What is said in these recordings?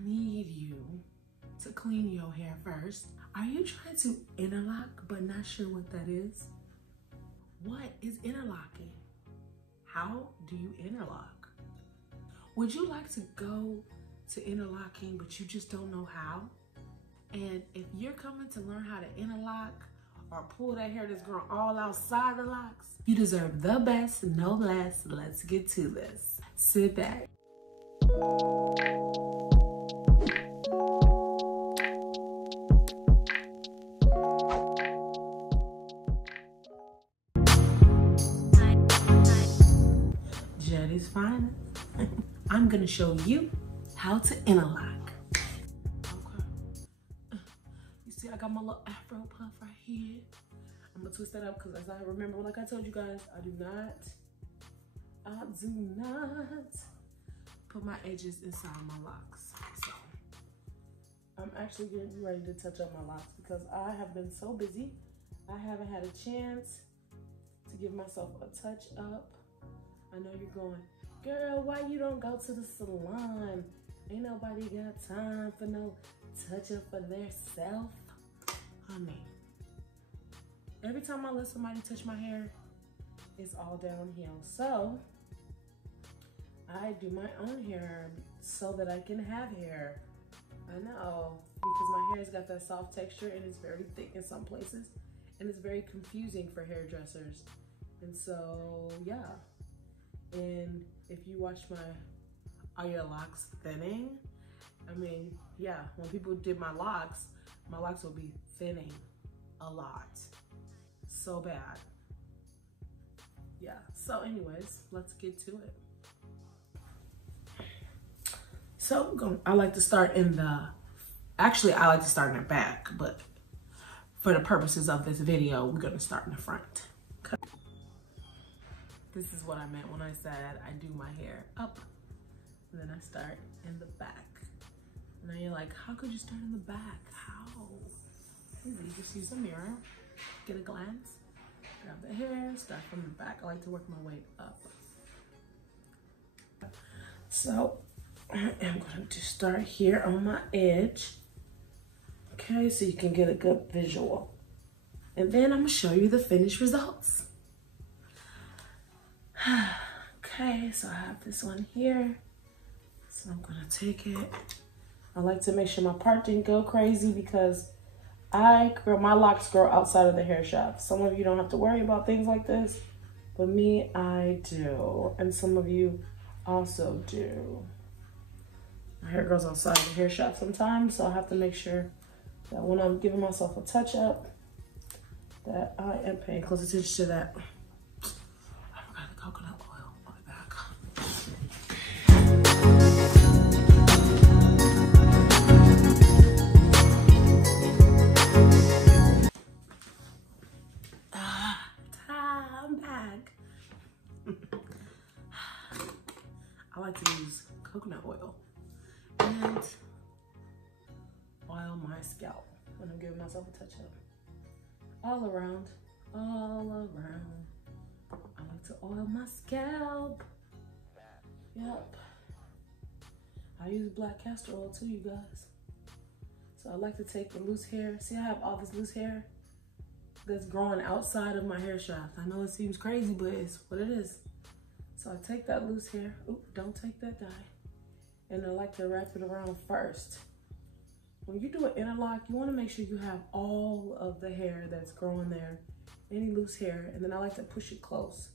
need you to clean your hair first. Are you trying to interlock but not sure what that is? What is interlocking? How do you interlock? Would you like to go to interlocking but you just don't know how? And if you're coming to learn how to interlock or pull that hair that's growing all outside the locks, you deserve the best, no less. Let's get to this. Sit back. Jetty's finest. I'm gonna show you how to interlock. Okay. You see, I got my little afro puff right here. I'm gonna twist that up because as I remember, like I told you guys, I do not put my edges inside my locks. So I'm actually getting ready to touch up my locks because I have been so busy. I haven't had a chance to give myself a touch up. I know you're going, girl, why you don't go to the salon? Ain't nobody got time for no touch up for their self. Honey, every time I let somebody touch my hair, it's all downhill. So I do my own hair so that I can have hair. I know, because my hair's got that soft texture and it's very thick in some places, and it's very confusing for hairdressers. And so, yeah. And if you watch are your locks thinning? I mean, yeah, when people did my locks will be thinning a lot. So bad. Yeah, so anyways, let's get to it. So I like to start in the back, but for the purposes of this video, we're gonna start in the front. Okay. This is what I meant when I said I do my hair up and then I start in the back. And then you're like, how could you start in the back? How? Easy, just use a mirror, get a glance, grab the hair, start from the back. I like to work my way up. So I am going to start here on my edge. Okay, so you can get a good visual. And then I'm gonna show you the finished results. Okay, so I have this one here. So I'm gonna take it. I like to make sure my part didn't go crazy because my locks grow outside of the hair shaft. Some of you don't have to worry about things like this, but me, I do. And some of you also do. My hair grows outside the hair shaft sometimes, so I have to make sure that when I'm giving myself a touch up, that I am paying close attention to that. I forgot the coconut oil. I'll be back. I'm back. I like to use coconut oil and oil my scalp when I'm giving myself a touch up. All around. I like to oil my scalp. Yep. I use black castor oil too, you guys. So I like to take the loose hair. See, I have all this loose hair that's growing outside of my hair shaft. I know it seems crazy, but it's what it is. So I take that loose hair. Oop, don't take that dye. And I like to wrap it around first. When you do an interlock, you want to make sure you have all of the hair that's growing there, any loose hair, and then I like to push it close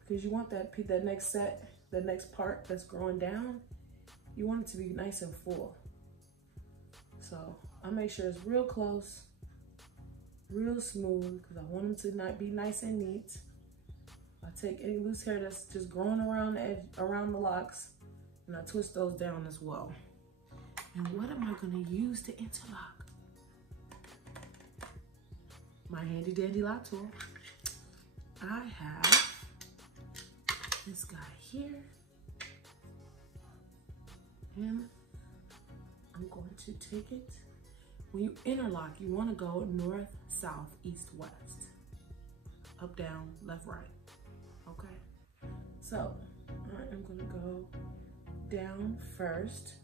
because you want that next set, the next part that's growing down, you want it to be nice and full. So I make sure it's real close, real smooth, because I want them to be nice and neat. I take any loose hair that's just growing around the edge, around the locks, and I twist those down as well. And what am I gonna use to interlock? My handy dandy lock tool. I have this guy here. And I'm going to take it. When you interlock, you wanna go north, south, east, west. Up, down, left, right, okay? So I am gonna go down first.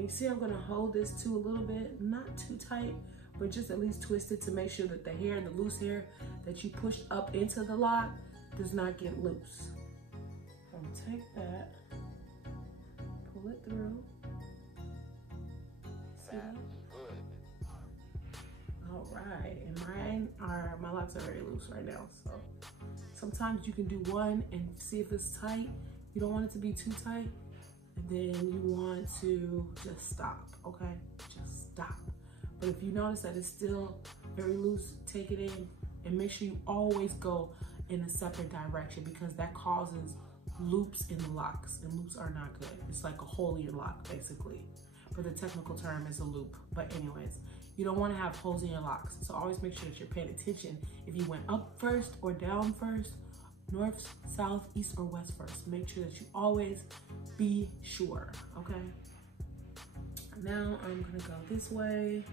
And you see I'm gonna hold this too a little bit, not too tight, but just at least twist it to make sure that the hair, the loose hair that you pushed up into the lock does not get loose. I'm gonna take that, pull it through. See that? All right, and my locks are very loose right now, so sometimes you can do one and see if it's tight. You don't want it to be too tight, and then you want to just stop, okay? Just stop. But if you notice that it's still very loose, take it in and make sure you always go in a separate direction, because that causes loops in the locks, and loops are not good. It's like a hole in your lock, basically. But the technical term is a loop. But anyways, you don't want to have holes in your locks. So always make sure that you're paying attention. If you went up first or down first, north, south, east, or west first, make sure that you always be sure, okay? Now I'm gonna go this way.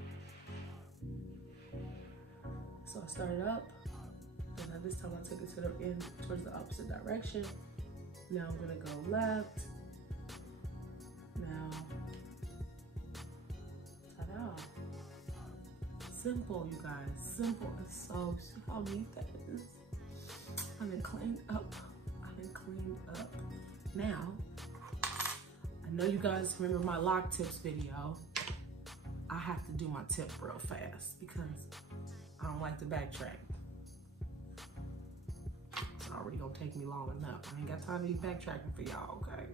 So I started up, and now this time I took it to the end towards the opposite direction. Now I'm gonna go left. Now, ta-da. Simple, you guys, simple. It's so, see how neat that is? I've been cleaned up. Now, I know you guys remember my lock tips video. I have to do my tip real fast because I don't like to backtrack. It's already gonna take me long enough. I ain't got time to be backtracking for y'all, okay?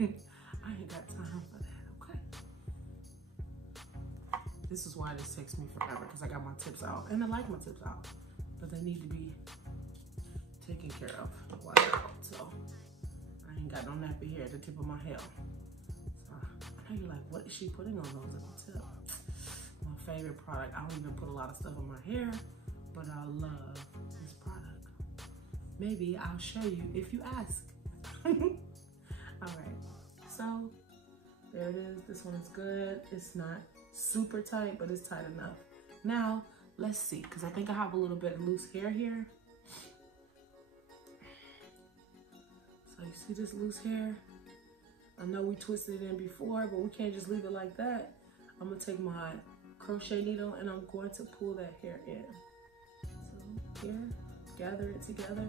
I ain't got time for that, okay? This is why this takes me forever, because I got my tips out, and I like my tips out, but they need to be taken care of while they're out. So I ain't got no nappy hair at the tip of my hair. So I know you're like, what is she putting on those at the tip? My favorite product. I don't even put a lot of stuff on my hair, but I love this product. Maybe I'll show you if you ask. All right, so there it is. This one is good. It's not super tight, but it's tight enough. Now, let's see, because I think I have a little bit of loose hair here. So you see this loose hair? I know we twisted it in before, but we can't just leave it like that. I'm gonna take my crochet needle and I'm going to pull that hair in. So here, gather it together,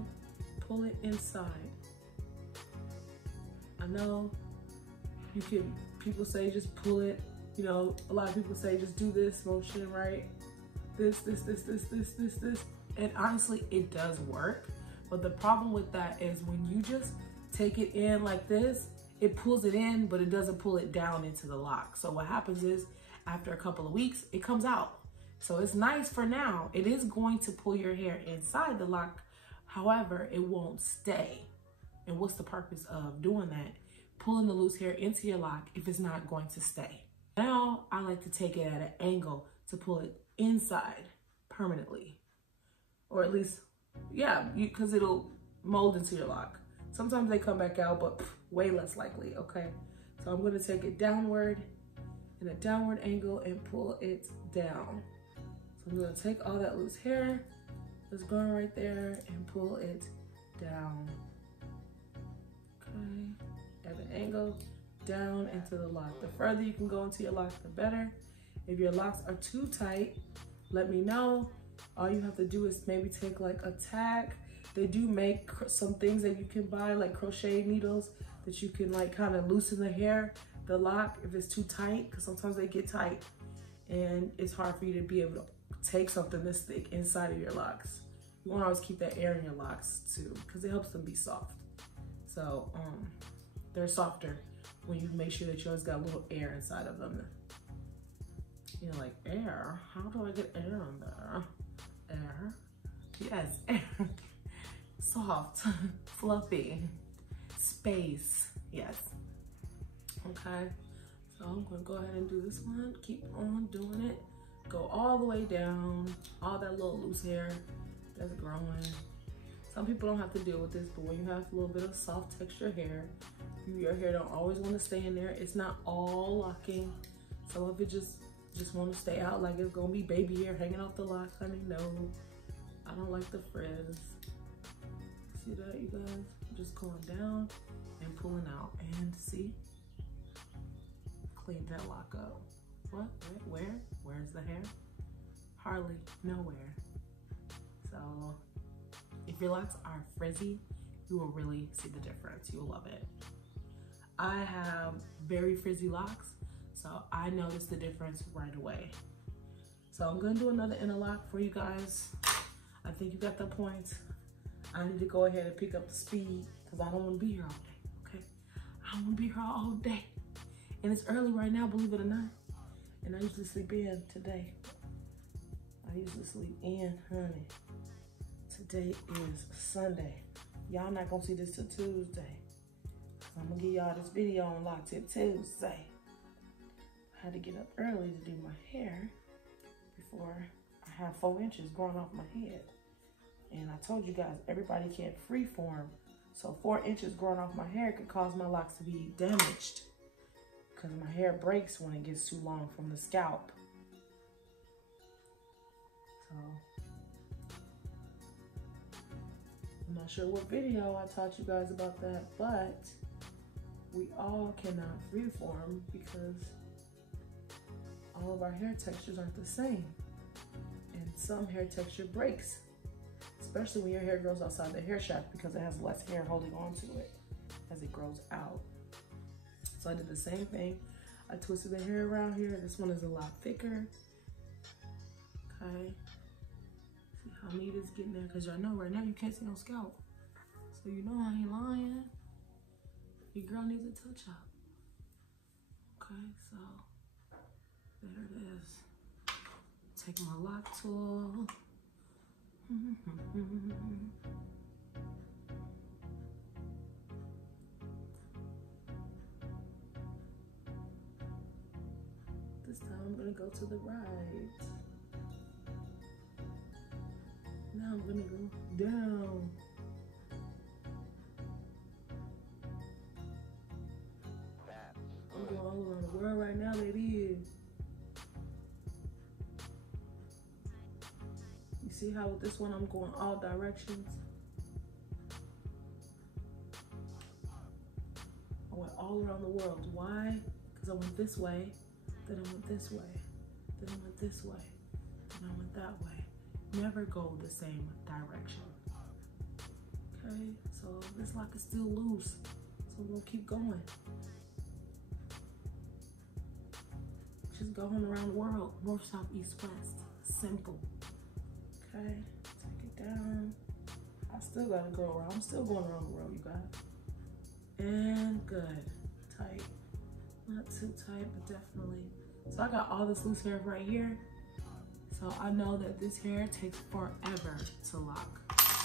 pull it inside. I know people say just pull it, you know, a lot of people say just do this motion, right? This. And honestly, it does work. But the problem with that is when you just take it in like this, it pulls it in, but it doesn't pull it down into the lock. So what happens is after a couple of weeks, it comes out. So it's nice for now. It is going to pull your hair inside the lock. However, it won't stay. And what's the purpose of doing that? Pulling the loose hair into your lock if it's not going to stay. Now, I like to take it at an angle to pull it inside permanently. Or at least, yeah, because it'll mold into your lock. Sometimes they come back out, but way less likely, okay? So I'm gonna take it downward in a downward angle and pull it down. So I'm gonna take all that loose hair that's going right there and pull it down. Okay, at an angle, down into the lock. The further you can go into your lock, the better. If your locks are too tight, let me know. All you have to do is maybe take like a tack. They do make some things that you can buy, like crochet needles, that you can like kind of loosen the hair, the lock, if it's too tight, because sometimes they get tight and it's hard for you to be able to take something this thick inside of your locks. You want to always keep that air in your locks too, because it helps them be soft. So they're softer when you make sure that you always got a little air inside of them. You're like, air? How do I get air in there? Air? Yes, air. Soft, fluffy, space, yes. Okay, so I'm gonna go ahead and do this one. Keep on doing it. Go all the way down, all that little loose hair that's growing. Some people don't have to deal with this, but when you have a little bit of soft texture hair, your hair don't always want to stay in there. It's not all locking. Some of it just want to stay out like it's gonna be baby hair hanging off the lock, honey. No, I don't like the frizz. See that, you guys? Just going down and pulling out, and see, clean that lock up. What? Where? Where's the hair? Hardly nowhere. So if your locks are frizzy, you will really see the difference. You'll love it. I have very frizzy locks, so I noticed the difference right away. So I'm gonna do another interlock for you guys. I think you got the point. I need to go ahead and pick up the speed because I don't want to be here all day, okay? I don't want to be here all day. And it's early right now, believe it or not. And I usually sleep in today. I usually sleep in, honey. Today is Sunday. Y'all not gonna see this till Tuesday. I'm gonna give y'all this video on Lock Tip Tuesday. I had to get up early to do my hair before I have 4 inches growing off my head. And I told you guys, everybody can't freeform. So 4 inches growing off my hair could cause my locks to be damaged because my hair breaks when it gets too long from the scalp. So I'm not sure what video I taught you guys about that, but we all cannot freeform because all of our hair textures aren't the same. And some hair texture breaks, especially when your hair grows outside the hair shaft because it has less hair holding on to it as it grows out. So I did the same thing. I twisted the hair around here. This one is a lot thicker. Okay. See how neat it's getting there? Because y'all know right now you can't see no scalp. So you know I ain't lying. Your girl needs a touch up. Okay, so there it is. Take my lock tool. This time I'm gonna go to the right. Now I'm gonna go down. I'm going all around the world right now, ladies. You see how with this one I'm going all directions? I went all around the world. Why? Because I went this way, then I went this way, then I went this way, then I went that way. Never go the same direction. Okay, so this lock is still loose, so we'll keep going. Just going around the world, north, south, east, west. Simple. Okay, take it down. I still gotta go around. I'm still going around the world, you guys. And good. Tight. Not too tight, but definitely. So I got all this loose hair right here. So I know that this hair takes forever to lock.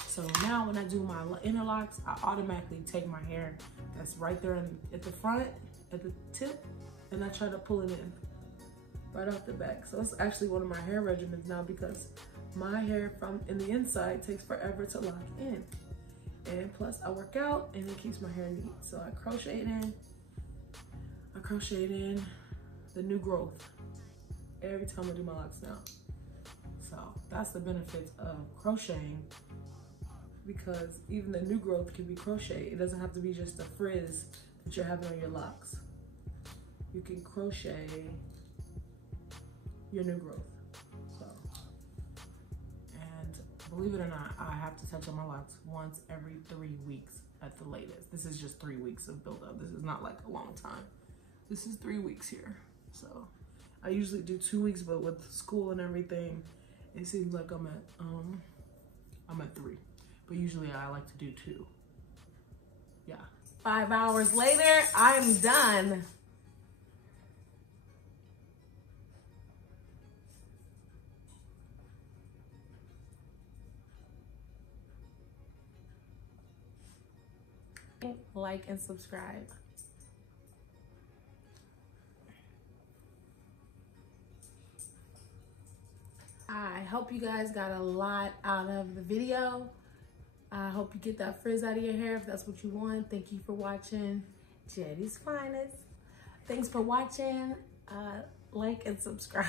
So now when I do my interlocks, I automatically take my hair that's right there at the front, at the tip, and I try to pull it in right off the back. So it's actually one of my hair regimens now because my hair from in the inside takes forever to lock in. And plus I work out and it keeps my hair neat. So I crocheted in the new growth every time I do my locks now. So that's the benefits of crocheting, because even the new growth can be crochet. It doesn't have to be just a frizz that you're having on your locks. You can crochet your new growth. So, and believe it or not, I have to touch on my locks once every 3 weeks at the latest. This is just 3 weeks of build-up. This is not like a long time. This is 3 weeks here. So I usually do 2 weeks, but with school and everything, it seems like I'm at 3. But usually I like to do 2. Yeah. 5 hours later, I'm done. Like and subscribe. I hope you guys got a lot out of the video. I hope you get that frizz out of your hair if that's what you want. Thank you for watching Jetty's Finest. Thanks for watching. Like and subscribe.